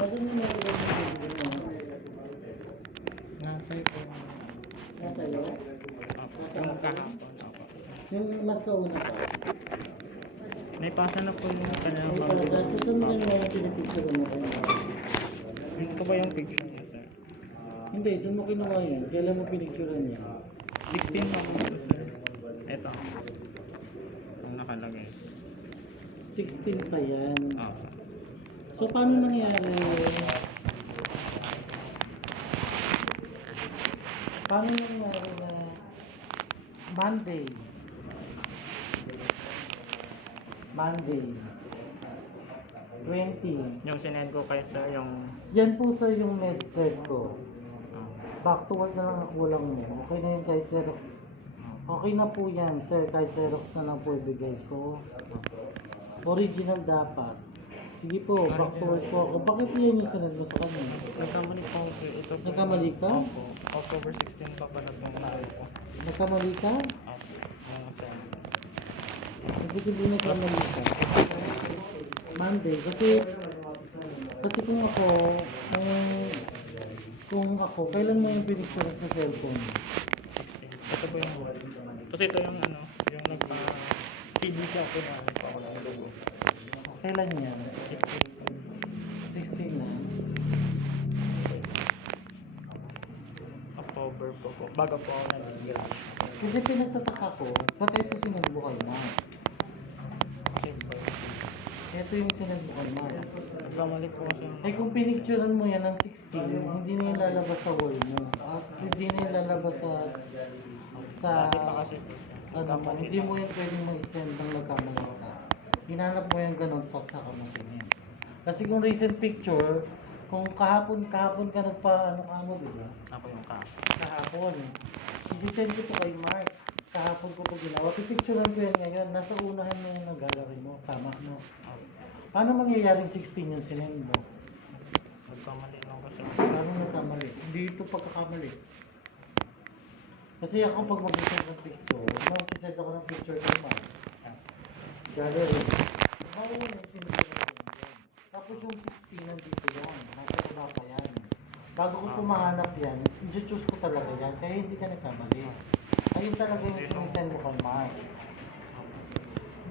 Kasi yung meron mo Nasa ito. nasa iyo? Opo. Yung kahapon. Opo. Yung mas kauna pa. Naipasa na po yung kanilang Ay, para sa susunod mo yung pinipicture mo kayo. Ito ba yung picture niya, sir? Hindi, saan mo kinuha yan? Kailan mo pinicturean yan? 16 na po ito, sir. Ito. Ang nakalagay. 16 pa yan. Opo. So, paano nangyari? Paano nangyari na Monday? Monday. 20. Yung sinend ko kay sir, yung... Yan po sir yung med-cert ko. Oh. Back to work na lang ang kulang mo. Okay na yun kahit Xerox. Okay na po yan sir, kahit Xerox na lang po ibigay ko. Original dapat. Sige po, back to work po ako. Bakit yan yung sinend mo sa kanya? Nagkamali po ako, sir. Ito po. Nagkamali ka? Opo. October 16 pa pala itong naay ko. Nagkamali ka? Opo. Yung sir. Imposible nagkamali ka. Monday. Kasi kung ako, kailan mo yung pinicture sa cellphone? 16. Ito po yung... Kasi ito yung ano, yung nagpa-CD siya ako na ano po ako ng logo. Kailan yan? 16. 16 na. October po. Bago po ako nag-disgrad. Kasi pinagtataka ko, ba't ito sinagbukan mo? Ito yung sinagbukan mo. Nagkamali po kasi. Ay kung pinicturean mo yan ng 16, hindi na yung lalabas sa wall mo. At hindi na yung lalabas sa Dati pa kasi. ano mo, hindi mo yung pwedeng mag-extend ng nagkamali ka. Hinanap mo yung ganun, saksa ka mo sinend. Kasi kung recent picture, kung kahapon ka nagpa-ano ka mo, di ba? Ako yung Kahapon. Isisend ko to kay Mark. Kahapon ko to ginawa. Pipicturean ko yan ngayon. Nasa unahan mo yung nag-gallery mo. Tama, no? Paano mangyayaring 16 yung sinend mo? Nagkamali lang kasi. Paano nagkamali? Hindi ito pagkakamali. Kasi ako pag mag-send ng picture, mag-send ako ng picture kay Mark. Gallery. Bago mo yung sinend. Tapos yung 16 nandito yan. Nasa iba pa yan. Bago ko pumahanap yan, i-choose ko talaga yan. Kaya hindi ka nagkamali. Ayun talaga yung sinisend mo kay Mark.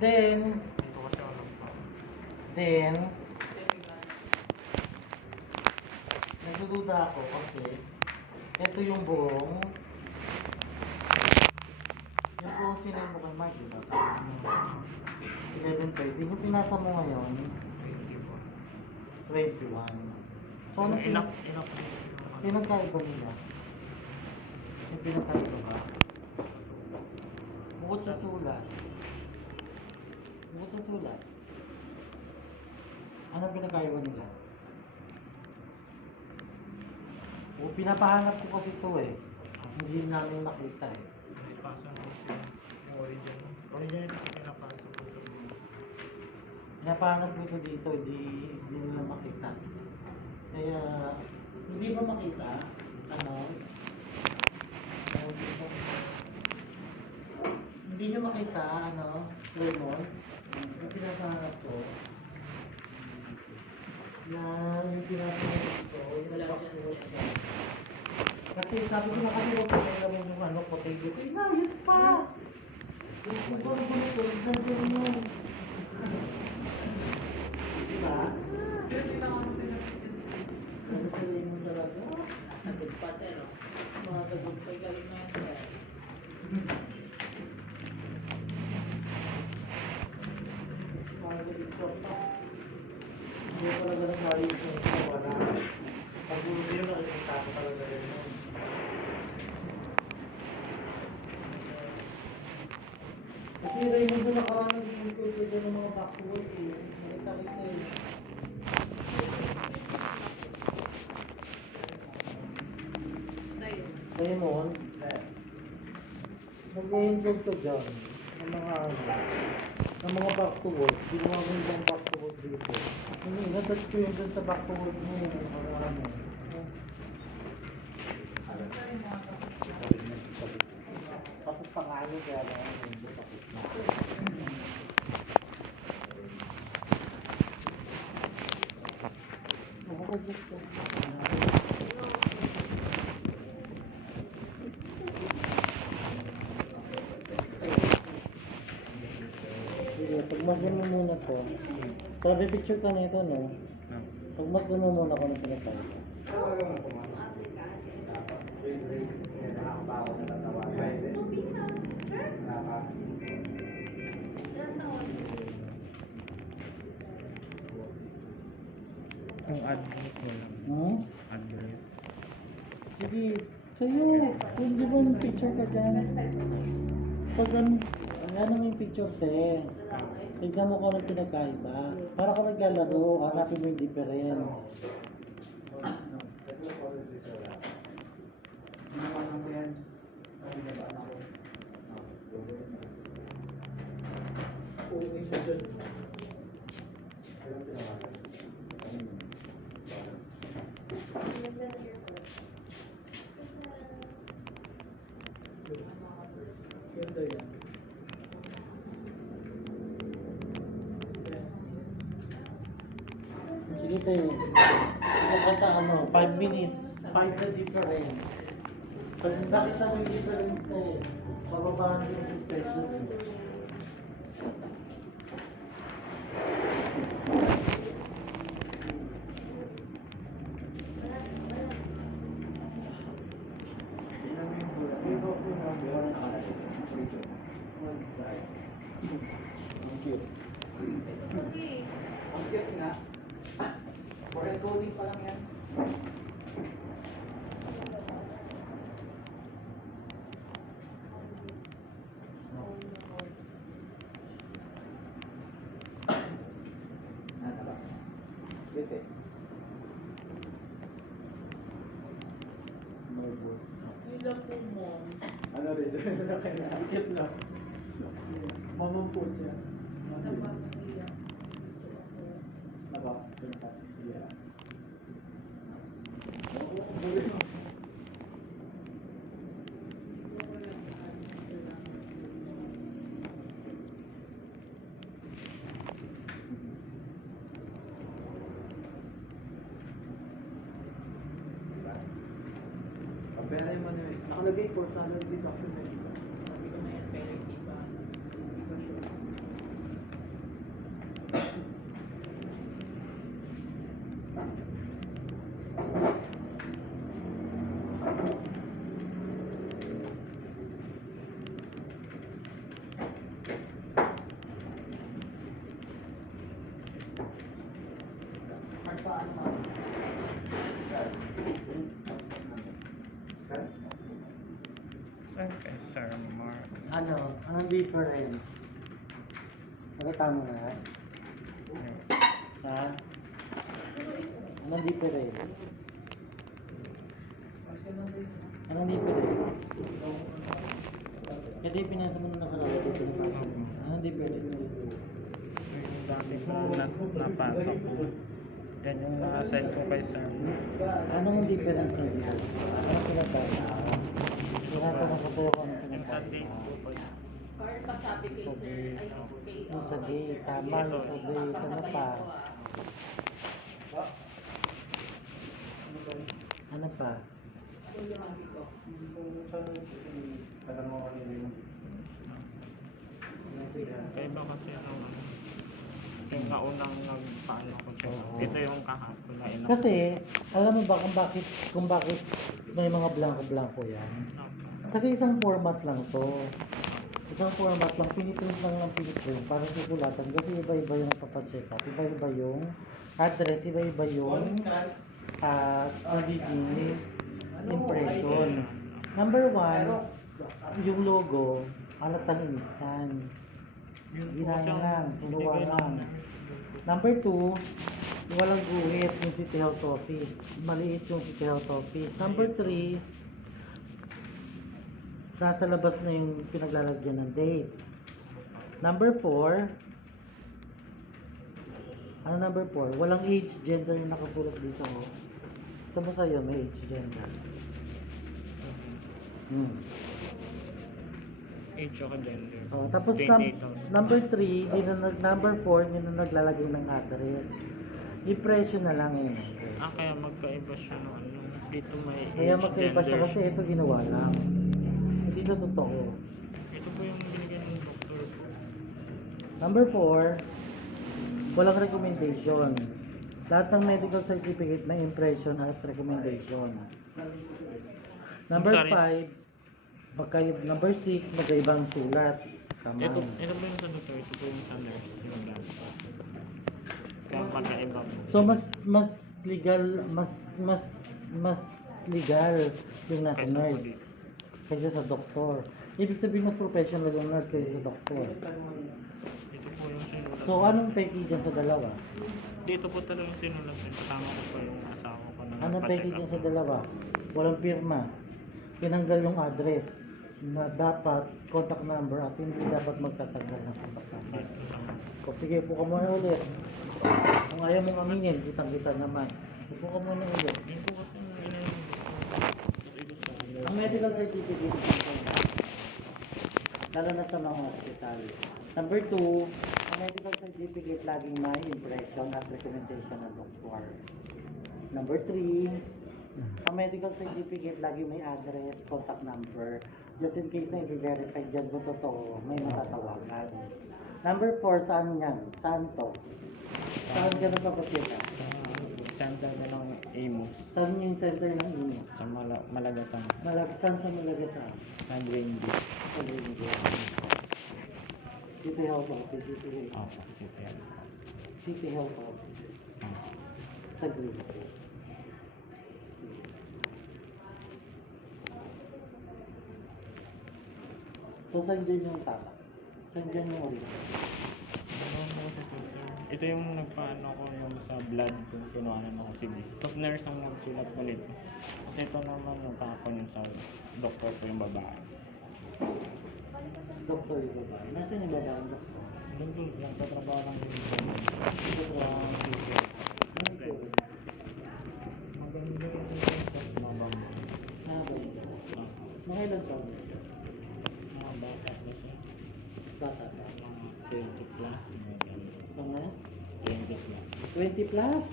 Then, Dito kasi ako lang po. nagdududa ako kasi ito yung buong sinend mo kay Mark, diba? 11:30. Yung pinasa mo ngayon, 21. So, ano pinagkaiba nila? Yung pinagkaiba ba? Bukod sa sulat. Anong pinagkaiba nila? O, pinapahanap ko kasi ito eh. Hindi namin nakita eh. Pasa na kasi yung origin. Origin ito pinapasa ko. Pinapahanap ko ito dito, hindi nila makita. Kaya, hindi ba makita? Hindi nyo makita, Lemon? Yung pinapahanap ko. Na yung pinapahanap ko, yung nagpakulat ko. Kasi sabi ko na kasi huwag ko yung potato ko. Inayos pa! Yung gusto, nandun mo. Diba? Ano sa Lemon talaga? Sagot pa, sir. Mga sagot pa. Galing na yan, sir. Mga sagot pa. Hindi ko talaga nag-ayos yung wala. Pag hindi yun, nakikita ko talaga rin yun. Kasi Raymond doon nakaraan nag-include ko doon ng mga backward eh. Nakita eh. Raymond, nag-include ko dyan ng mga back to work. Ginawa mo yung back to work dito. Hindi, natouch ko yun dun sa back to work mo. Tapos pangalo kaya lang yung tapos na. project ko. Sige, pagmasdan mo muna to. So, may picture ka na ito, no? Ah. Pagmasdan mo muna kung ano pinapay. Yung address mo lang. Hmm? Address. Sige, sa'yo. Kung di ba may picture ka dyan? Pag ano mo yung picture, te. Ah. Tignan mo kung anong pinagkaiba. Para ka naglalaro, hanapin mo yung difference. Sige tayo. Nakata 5 minutes. 5 na difference. Pag nakita mo yung difference na eh, bababaan yung suspension. Ang cute nga. For encoding pa lang yan. Ilang po mo? Ano rin? Cute na. Mamampo siya. Napapagilihan. Naba, sinakat. Nakalagay for salary document. Sabi ko na yan, pero hindi pa. Hindi pa sure. Okay, Sir Mark. Anong difference? Nakita mo na? Ha? Anong difference? Anong difference? Kasi pinasa mo na nakalala dito pinapasok mo. Anong difference? Yung dati ko napasok ko. Yan yung na-send ko kay Sir. Anong difference na dito? Anong pinagkaiba? Tinatanong ko sa'yo kung anong Yung sa date pinagkaiba. ko po yun. Or pasabi kay Sa sir, date. ay kay Yung sa date, tama yung sa date. Ano pa? Ano pa? Ano yung sabi ko? Kaya ba kasi yung naunang nagpaano ko siya. Ito yung kahapon na ina. Kasi, alam mo ba kung bakit may mga blanco-blanco yan? Kasi isang format lang to. Isang format lang, piniprint lang ng piniprint para susulatan. Kasi iba-iba yung papacheck up, iba-iba yung address, iba-iba yung magiging impression. Number 1, yung logo, halatang in-scan. Ginangan, kinuha lang. Number 2, walang guhit yung City Health Office. Maliit yung City Health Office. Number 3, nasa labas na yung pinaglalagyan ng date. Number 4, ano number 4? Walang age, gender yung nakapulot dito. Oh. Ito mo sa'yo, may age, gender. Age o gender. Oh, tapos 28 number 3, number 4, yun na naglalagay ng address. Depression na lang yun. Kaya magkaiba siya no, ano, dito may Kaya age, magkaiba siya gender. kasi ito ginawa lang. Hindi to totoo. Ito po yung binigay ng doktor po. Number 4, walang recommendation. Lahat ng medical certificate may impression at recommendation. Number Sorry. 5, number 6, magkaibang sulat. Kamay. Ito po yung sa doktor, ito po yung sa nurse. Yung dapat. Kaya magkaiba po. So mas legal, mas legal yung nasa Kaysa po nurse dito. kaysa sa doktor. Ibig sabihin mas professional yung nurse kaysa sa doktor. Ito po yung sinulat. So anong peki dyan sa dalawa? Dito po talagang sinulat. Kasama ko pa yung asawa ko na Anong peki nagpa-check dyan up. sa dalawa? Walang pirma. Tinanggal yung address na dapat contact number at hindi dapat magtatanggal ng contact number. Dito sa mga. So, sige, upo ka muna ulit. Kung ayaw mong aminin, kitang-kita naman. Upo ka muna ulit. Yun po kasi yung inano ng doktor. Ito sa Ang medical certificate, lalo na sa mga hospital. Number 2, ang medical certificate laging may impression at recommendation ng doktor. Number 3, ang medical certificate lagi may address, contact number. Just in case na i-verify dyan kung totoo, may matatawagan. Number 4, saan yan? Saan to? Saan ka nagpapasita? sa center na ng Amos. Saan yung center ng inyo? Sa Malagasan. Malagsan sa Malagasan. Sa Greenville. Sa Linggo. City Health Office. Opo, City Health. City Health Office. Sa Greenville. So, saan dyan yung tama? Saan dyan yung original? Ito yung nagpaano ko yung sa blood kung kinuhanan ako sige. Tapos nurse ang nagsulat ko nito. Kasi ito naman yung kakon yung sa doktor ko yung babae. Doktor yung babae. Nasaan yung babae ang doktor? Doon doon, nagtatrabaho lang yung Ito po. Ano ito? maganda yung tapos mabang. Ah, ba yun? Mga ilang taon na siya? Mga bata ko siya. Bata pa. Mga 20 plus. Mga 20 plus. 20 plus?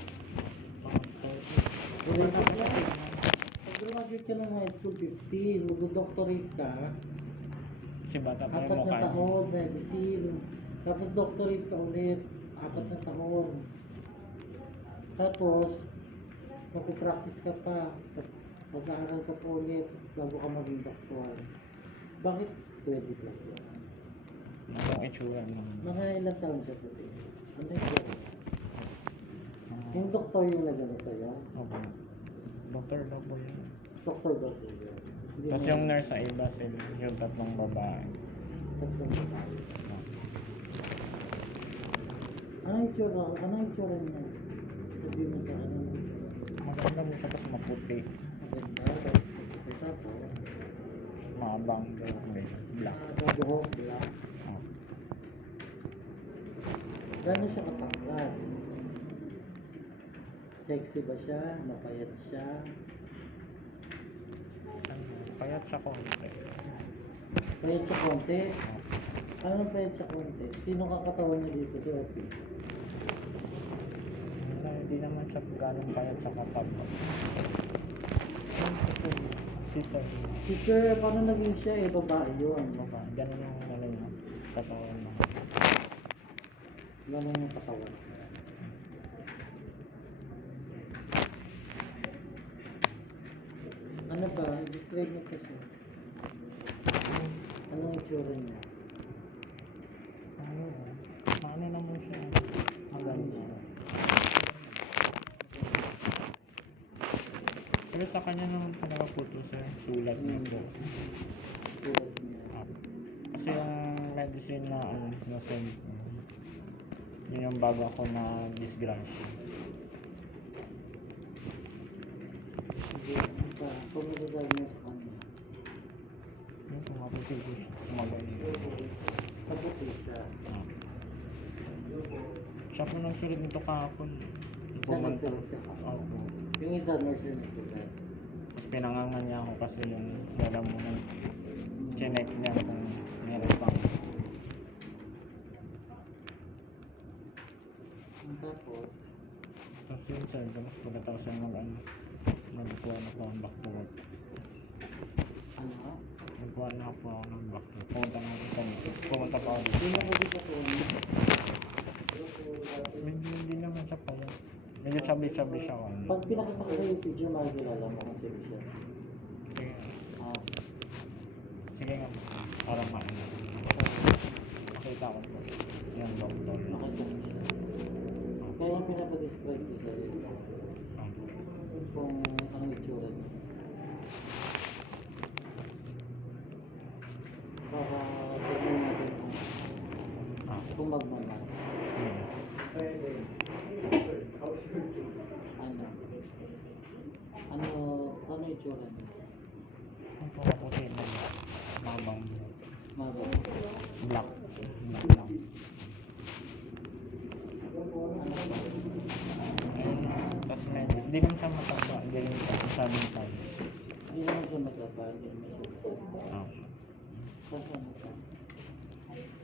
Mga 30. 20 plus? Pag graduate ka ng high school, 15. Mag-doctorate ka. Kasi bata pa yung 4 mukha na niya. taon, medicine. Tapos doctorate ka ulit. 4 na taon. Tapos, magpipractice ka pa. Mag-aaral ka pa ulit bago ka maging doktor. Bakit 20 plus yan? Ang itsura ng Mga ilang taon siya sa tingin? Ano yung itsura? Yung doktor yung nagano sa'yo? opo. Doktor daw po yun. Doktor yun. Hindi Tapos mo- yung nurse sa iba sila, yung tatlong babae. Tatlong babae. Ano yung itsura? Ano yung itsura niya? Sabihin mo sa ano yung itsura? Maganda mo siya tapos maputi. Maganda. Tapos, Maabang daw. Black. buhok, black. Oh. Gano'n siya katangkad? Sexy ba siya? Mapayat siya? Payat siya konti. Payat siya konti? Ano payat siya konti? Sino kakatawan niya dito sa office? Hindi naman siya ganun payat sa katapa. Si Sir. Si Sir, paano naging siya eh? Babae yun. Ganun yung ano niya. Katawan mo. Gano'n yung katawan. Ano ba? Describe mo kasi. Anong itsura niya? Ano naman siya. Maganda. Pero sa kanya naman talaga puto sa sulat niya po. Sulat niya. Kasi yung medicine na ano na send ko, yun yung bago ako na disgrasya. Sige, ano pa? Kung nag-diagnose ka niya. Yung kumaputi ko siya. Kumaganda. Kaputi siya. Siya po nagsulat nito kahapon. Siya nagsulat siya. Opo. Yung isa nurse yung nagsulat. Tapos pinangangan niya ako kasi yung dala mo nang chinek niya kung meron pang Tapos, Tapos yun sir, tapos pagkatapos siya nagkuha na po ang back to work. Ano? Nagkuha na po ako ng back to work. Pumunta pa ako dito. Hindi mo dito po. Medyo hindi naman siya pala. Medyo chubby-chubby siya ko. Pag pinakita ko sa yung video, makikilala mo kung sino siya. Sige nga. Ah, Sige nga. Para maano. Makita ko po. Yung doktor. makita mo siya. Kaya yung pinapadescribe ko sa'yo, kung anong itsura niya. Para tignan natin kung magmamahal. Ano itsura niya? Ang puti na mabang Mabang. black. Black lang. Tapos medyo, hindi naman siya mataba. Hindi rin siya sabing tayo. Hindi naman siya mataba, hindi naman siya mataba. Tapos ano pa?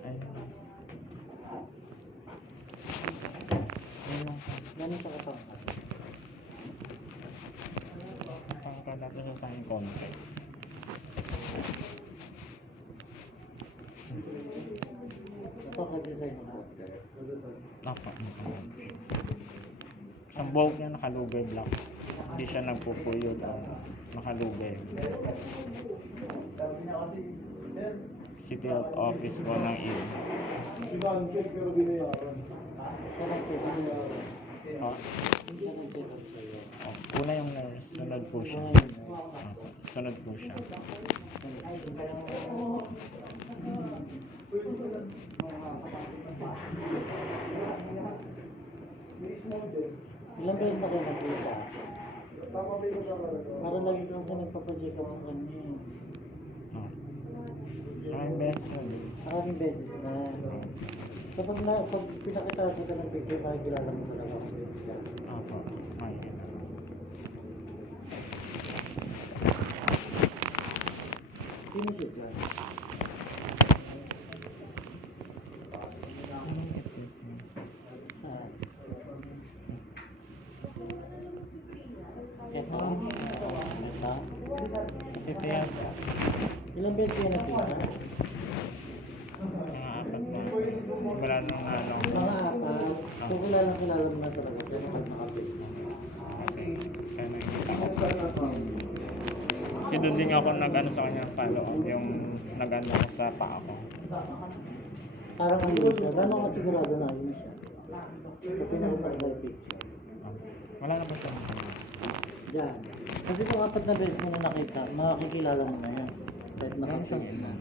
Ayun lang. Ganun sa kapangkat. Pangka natin sa sa'yo konti. Ito ka-design mo. Napa. Isang buhok niya nakalugay black. Hindi siya nagpupuyod o nakalugay. City Health Office po ng IL. Siya nag-check up sa'yo. Una yung nurse, sunod po siya. Sunod po siya. Ilang beses na kayo nakita? Para lagi kang sa nagpapacheck up ng kanya eh. Maraming beses na din. Maraming beses na. Kapag pinakita kita ng picture, makikilala mo talaga kung sino siya. Apo, makikita. Sino siya dyan? Ah. Ito? Ito yan. Ilang beses kayo nakita? Mga apat na. Wala nang ano. Mga apat. So kilala mo na talaga siya kapag nakapit na. Kaya nakikita ko. Kasi doon din ako nag-ano sa kanya follow up. Yung nag-ano ko sa paa ko. Parang ayun siya. Gano'n ka sigurado na ayun siya? Sa pinakita ko sa picture. Wala na pa siya. Diyan. Kasi kung apat na beses mo na nakita, makakikilala mo na yan. Kahit Meron siyang nakapit na. ilan.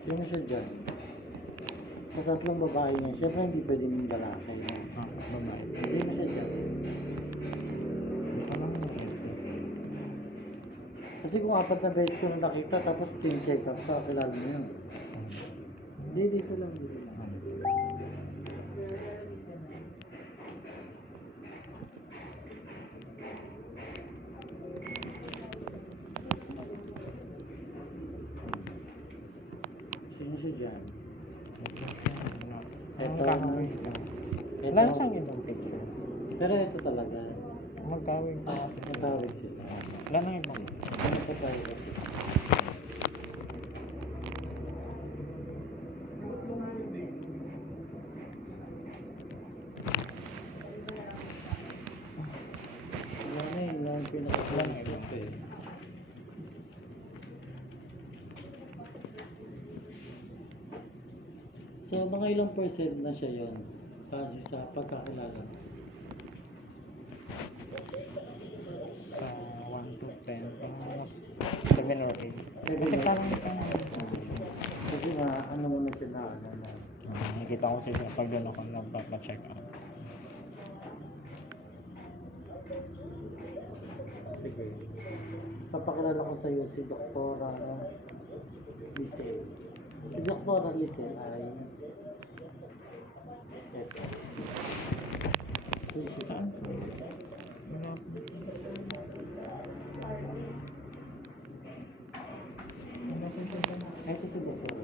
Sino siya dyan? Sa tatlong babae niya, syempre hindi pwede yung lalaki niya. Babae. Sino siya dyan? Wala na siya. Kasi kung apat na beses ko na nakita, tapos check up ka, kilala mo yun. Hindi, dito lang. Dito lang. Sino siya dyan? Ito. Wala na siyang ibang picture. Pero ito talaga. Magkawin pa kasi. Natawid sila. Wala na ibang. Ano sa private? Wala na yun lang pinaka-private eh. So, mga ilang percent na siya yon base sa pagkakilala? Sa 1 to 10, mga 7 or 8. Kasi parang Kasi na, ano mo na siya na, nakikita ko siya pag doon ako nagpa-check up. sige. Papakilala ko sa iyo si Doktora Lisel. Si Doktora Lisel ay eto. Saan? Wala. Wala po siya dyan. Eto si Doktora.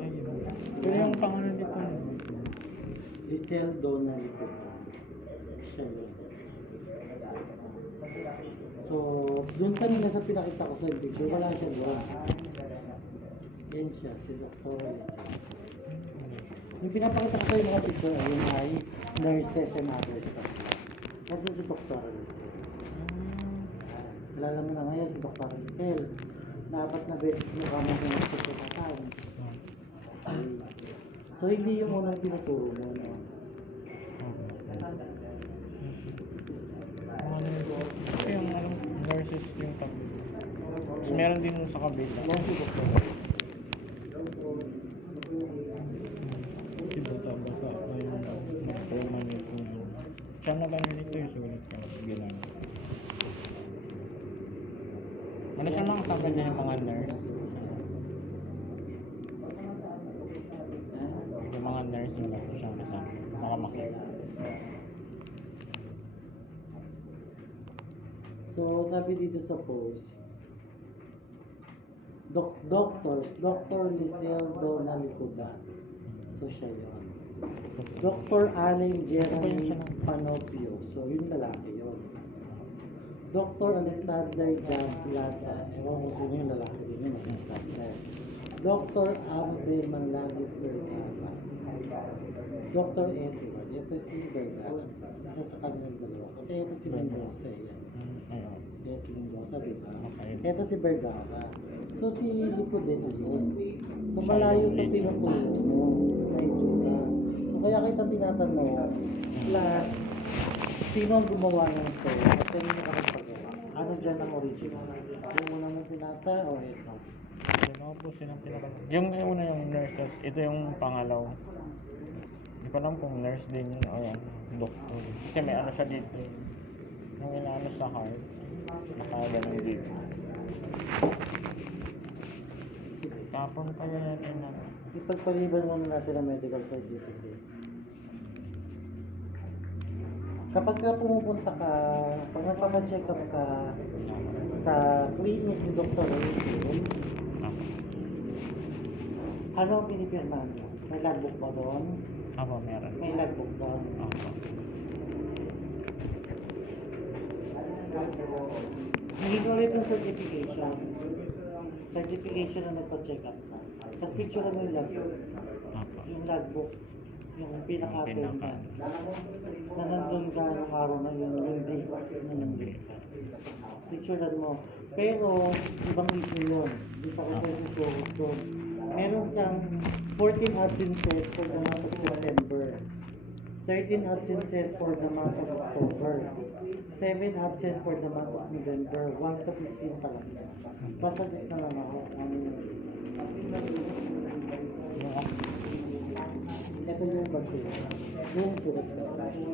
Ayun. Pero yung pangalan di ko. Lisel Donnelly po. Siya yun. So, doon kanina sa pinakita ko sa picture, wala siya doon. Yan siya, si Dr. Lisel. Yung pinapakita ko sa mga picture, ayun ay nurses and other stuff. Kasi si Dr. Lisel. Kilala mo na ngayon si Dr. Lisel. Dapat na beses mo kamo kung nagsisikatan. So, hindi yung unang tinuturo mo. No? Yung nurses yung pag... Meron din sa kabila. Yan si Dr. Si bata-bata ay mag-forma nito yun. Siya na ba nito yung sulit ka ginagawa? Ano siya lang sabi niya yung mga nurse? Yung mga nurse yung bago siya nasabi. Nakamakita. So, sabi dito sa post, Dr. Lisel Donnelly Cuda. So, siya yun. Dr. Allen Jeremy Panopio. So, yung lalaki yun. Dr. Alexander Jan Plaza. Ewan ko sino yung lalaki din yun. Dr. Ambe Manlagi Vergara. Dr. Edward. Ito si Vergara. Isa sa kanilang dalawa. Kasi ito si Mendoza. Yan. Ayun. Yes, si Mendoza, diba? Okay. Ito si Vergara. So, si Lipo din ayun. So, malayo sa tinutulong mo na itsura. So, kaya kita tinatanong, plus, sino ang gumawa ng ito? At sino yung nakapagawa? Ano dyan ang original? Yung una mong pinasa o ito? Sino po silang pinaka... Yung una yung nurses, ito yung pangalaw. Hindi ko alam kung nurse din yun o yan, doctor. Kasi may ano siya dito. Yung inaano sa heart, nakaganon dito. Tapon pa yun natin na... Ipagpaliban muna natin ang medical certificate. Kapag ka pumupunta ka, pag nagpapacheck up ka sa clinic ni Dr. Rachel, ano ang pinipirmahan mo? May logbook pa doon? Ako meron. May logbook doon. Ako. Naging ulit yung certification. Certification na nagpa-check up ka. Tapos picture mo yung logbook. Ako. Yung logbook, yung pinaka-attendant. Na nandun ka nung araw na yun, yung date na nandun ka. Picturean mo. Pero, ibang issue yun. Hindi pa kasi yung doon. Meron kang 14 absences for the month of September. 13 absences for the month of October. 7 absent for the month of November. 1 to 15 talaga. Basta dito na lang ako. Ano yung ito yung bagay. Yung pinagsasabi.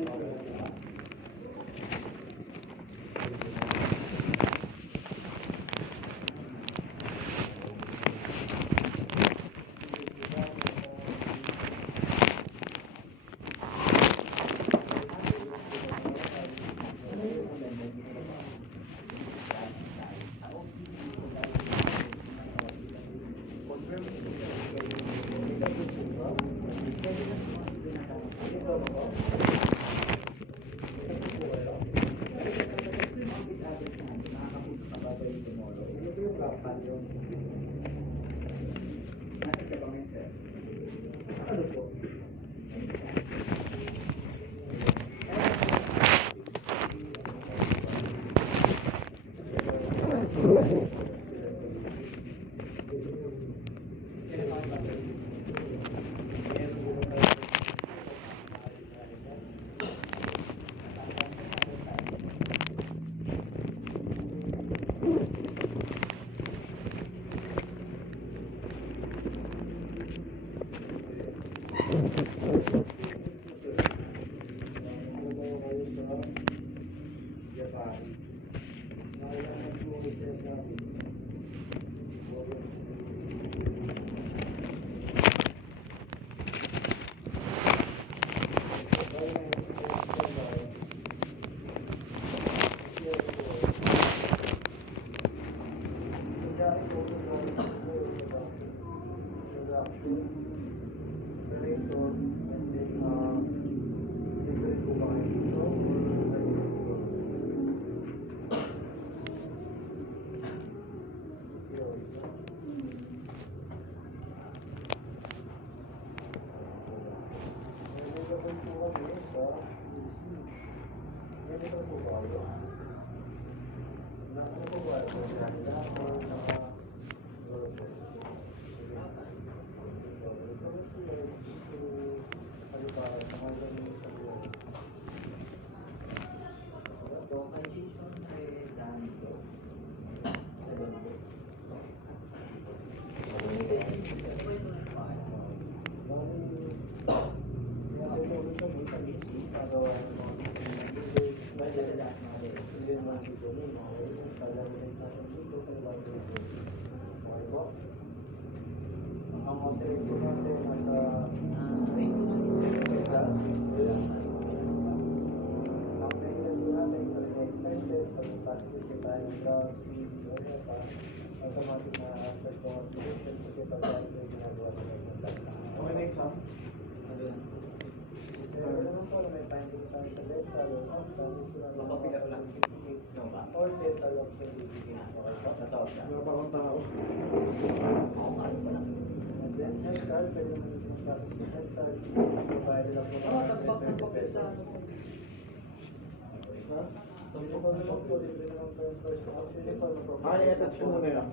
i-attach ko muna yun.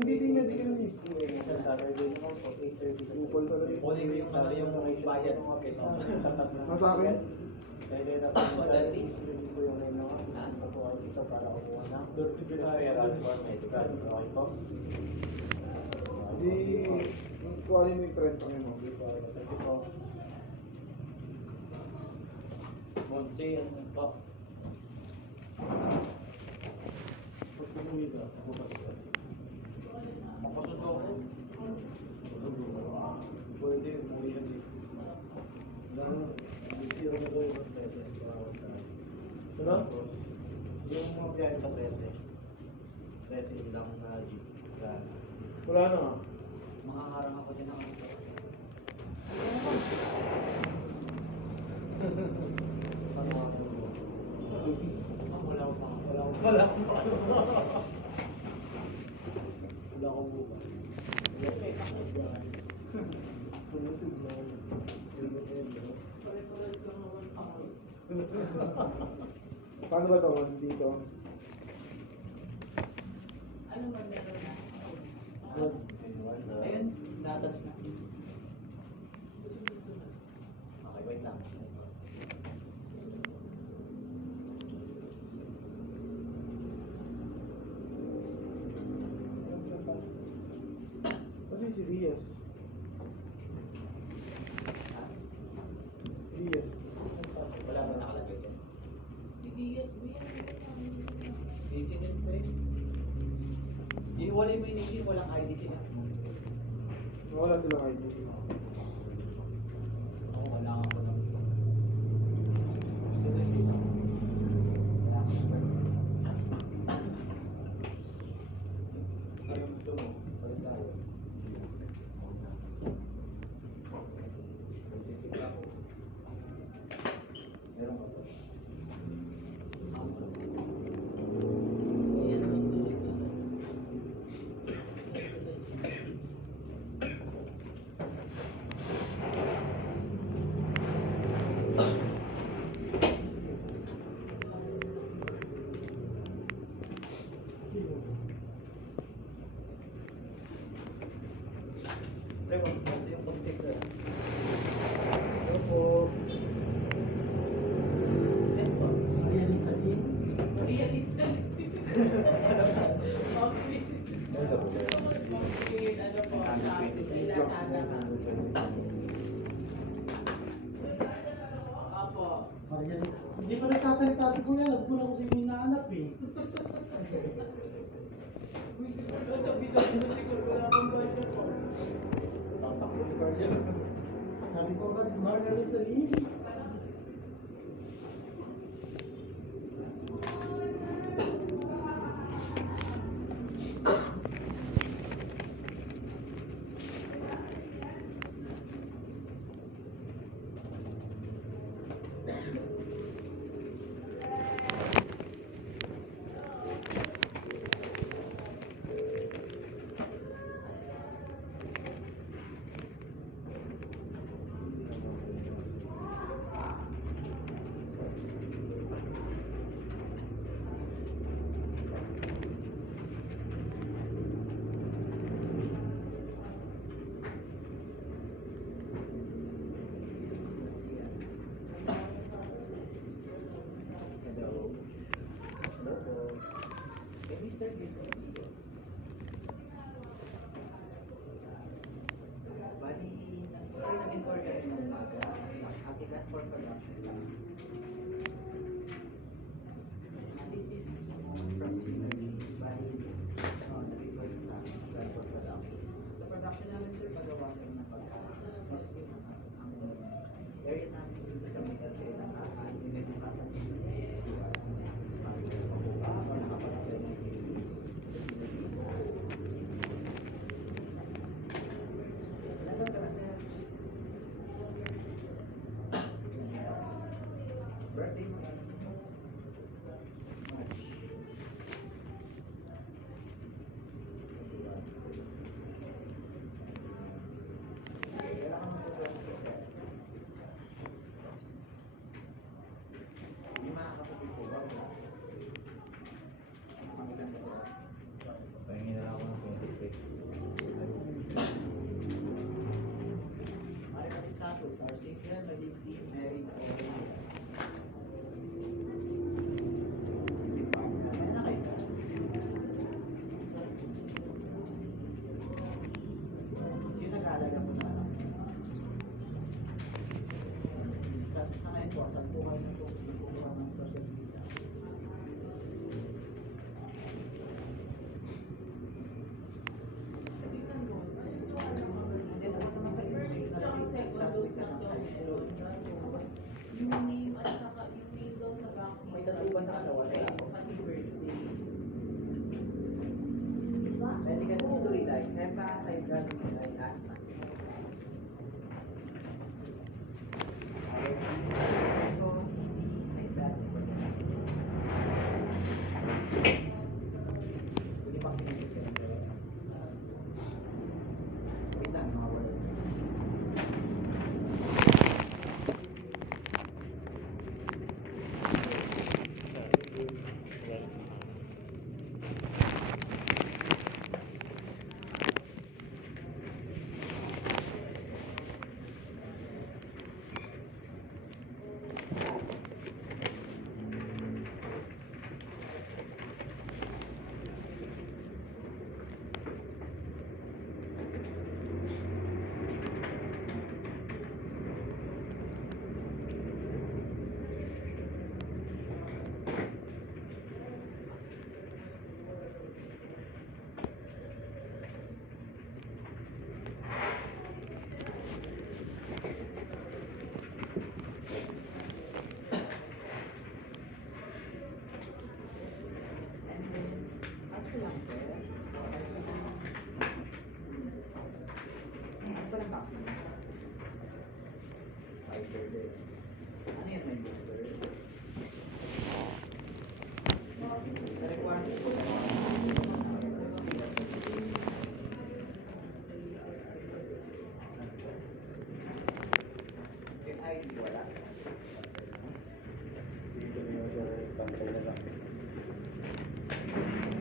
Hindi din medical list. Bukol talaga. Kunin ko yung yung bayad mo kaysa Sa akin? Di, kuha mo yung 30 mo. Monse, ano pa? Pwede, umuwi siya dito. Zero na doon yung 13. Ano? Yung mga biyahe pa 13. 13 lang na jeep. Wala na nga. Makaharang ako din ako. Ano nga ka Wala ko pa. Wala akong Wala akong bukas. Paano ba ito? Dito? Ano ba meron na? Ayun, natouch na. Okay, wait lang. Kasi si Rias. Rias. Wala ba nakalagay dyan? Hindi Sinip pa eh. Iwalay mo yung name, walang ID sila. Wala silang ID. Ako, wala ako lang. Ano gusto mo? Palit tayo. Meron ka ba? Pre, ito yung contact na. Ano po? Hindi pa nagsasalita si Kuya, nagpula ko sa inyo hinahanap eh. Tatakbo ni Carl. Sabi ko agad, Marna Rizalini. Bali, nag-import kami ng umaga. Applicant for production lang. This is approximately, bali, nag-import sa applicant for production. Sa production namin, sir, pagawa kami ng pagkakas. Mostly, ang area namin dito sa Miguel Kaya ng Kaan, yung edukatan ng makuha o nakapag-apply ng Nandun ka na, sir. Birthday mo na March. Kailangan mo sa 26, sir. Hindi makakapagpil po ba? Pangilan ba sila? Pahingin na lang ako ng 26. Marital status are single, legally married, or single. Kaya na kayo, sir. Yung nag-aalaga po na anak. Sa ngayon po, saan po kayo nagpupunta ng social media? Hindi naman naman sa First tsaka second dose na daw. Yung name at saka yung name daw sa vaccine. May tattoo ba sa katawan? Pati birthday. Medical history like HEPA, high blood pressure, and asthma. So, high blood pressure. Hindi pa kinigit yun. Wait lang, mawala. And then, as ko lang, sir, ano ba ng vaccine? Pfizer din. Ano yan, may booster? Sa requirements po, yung ID wala.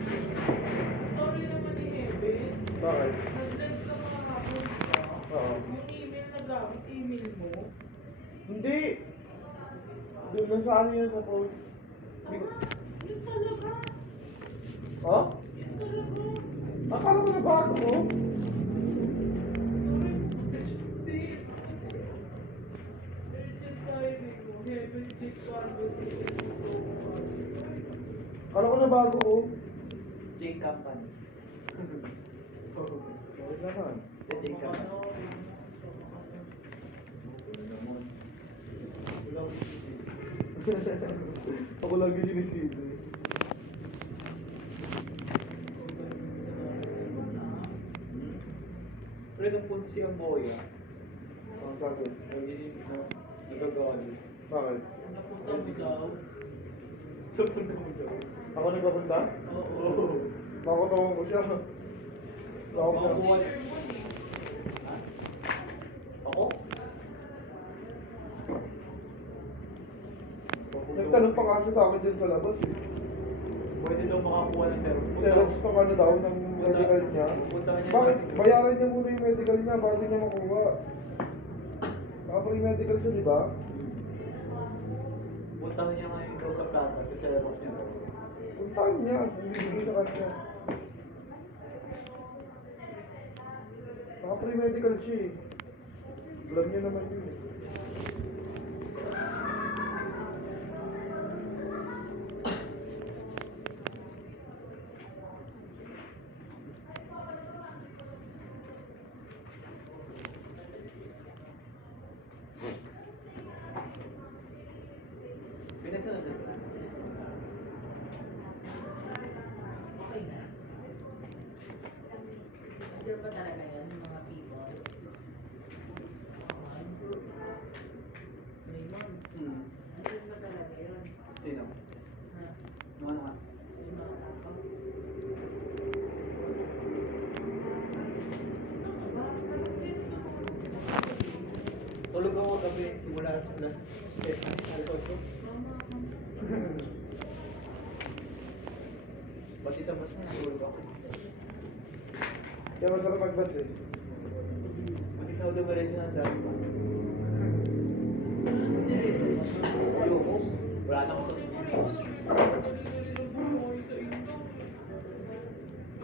Sorry naman ni Hebe. Bakit? Nag-lens ka mga hapon ka. Oo. Yung email na gamit, email mo. Hindi! Doon na sa ano yun sa post. Yun talaga. Oh? Yun talaga. Akala ko na bago mo? Sorry. Urgent Friday ko. Hebe, check conversation. Akala ko na bago ko. J Company. Bakit naman? The J Company. Ako lagi sinisisi. Pero nung punta siyang boya, Ang sabi. nagagalit. Bakit? Napunta mo daw. Sa punta mo daw. Ako nagpapunta? Oo. Makutawan ko siya. Tawag na. Makuha niya. Ha? Ako? Nagtanong pa kasi sa akin dyan sa labas eh. Pwede daw makakuha ng Xerox. Xerox ng ano daw, ng medical niya. Punta niya. Bakit? Bayaran niya muna yung medical niya bago niya makuha. Naka-pre-medical siya, di ba? Punta niya ngayon daw sa plaza, sa Xerox niya daw. Puntahan niya, bibigay sa kanya. Mga pre-medical siya eh. Alam niyo naman yun eh. Pinagsunod sa class. Okay na. Sure ba talaga yan, yung mga people? Raymond, sure ba talaga yun? Sino? Ha? Mga ano ka? Yung mga tao? Tulog ako gabi simula sa alas 7 alas 8. Pati sa bus na tulog ako. Kaya masarap magbas eh. Pati na dumiretso ng dati pa. Ayoko. Wala na akong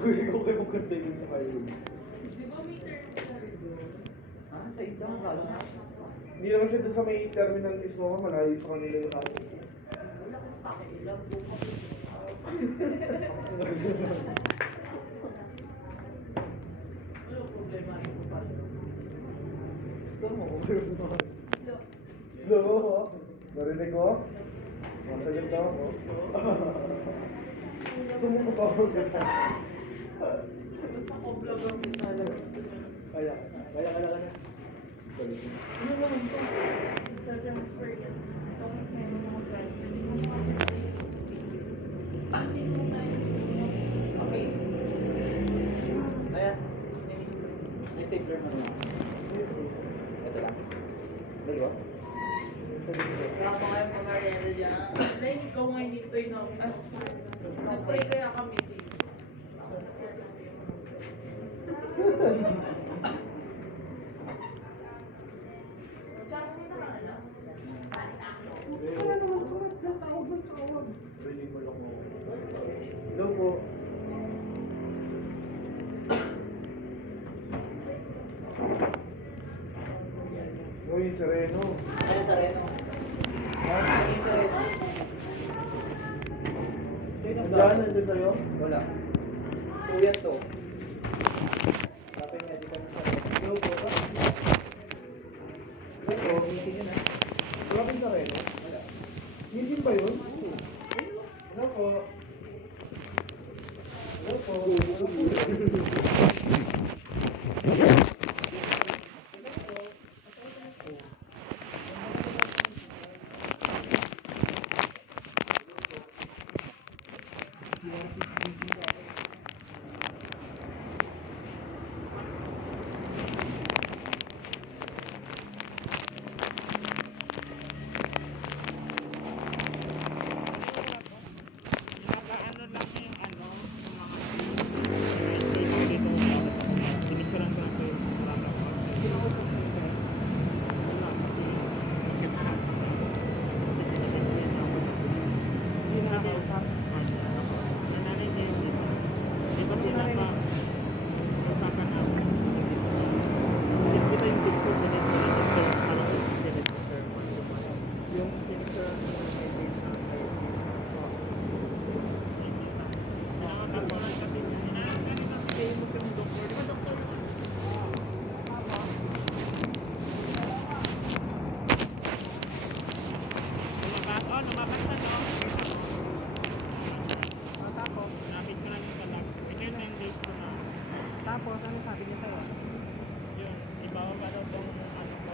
Uy, ko kayo magkanta yun sa kayo. Di ba may terminal doon? Ha? Sa itang kalo? Hindi naman siya doon sa may terminal mismo, malayo sa kanila yung house. Wala akong pakialam bukas. Wala problema rin ko pa yun. Gusto mo, overload mo. Hello? Narinig ko? Masagot na ako. Gusto mo pa ako ganda. Basta kobla ba ang talaga? Kaya na. Ano naman ito? Instagram experience. Tapos meron mga friends. Hindi mo kasi kasi mo tayo. Okay. Ayan. May stapler mo na. Ito lang. Dalawa? Wala pa kayo pag-arienda dyan. Like, ikaw nga hindi pa yun. Nag-try kaya kami din. Hello po. Uy, sereno. Ano sa Reno? Ha? Ano sa Reno? Nandiyan sa'yo? Wala. 2 yan to. Tapos medical na sa Reno. Hello po. Ito, Meeting yun ha? grabe sa reno. Wala. Meeting ba yun? Hello po. Hello po. Nag-ano lang yung ano, yung mga stay dito, sinisirang ko lang ito yung wala ko. Wala, kasi bakit na? Hindi na ako. Nananay din dito. Di ba pinapa? Usapan ako. Dito yung picture ko dito. Parang pinag yung picture na may face na tapos, ano sabi niya sa'yo? Yun, ibawa ka daw kung ano ko.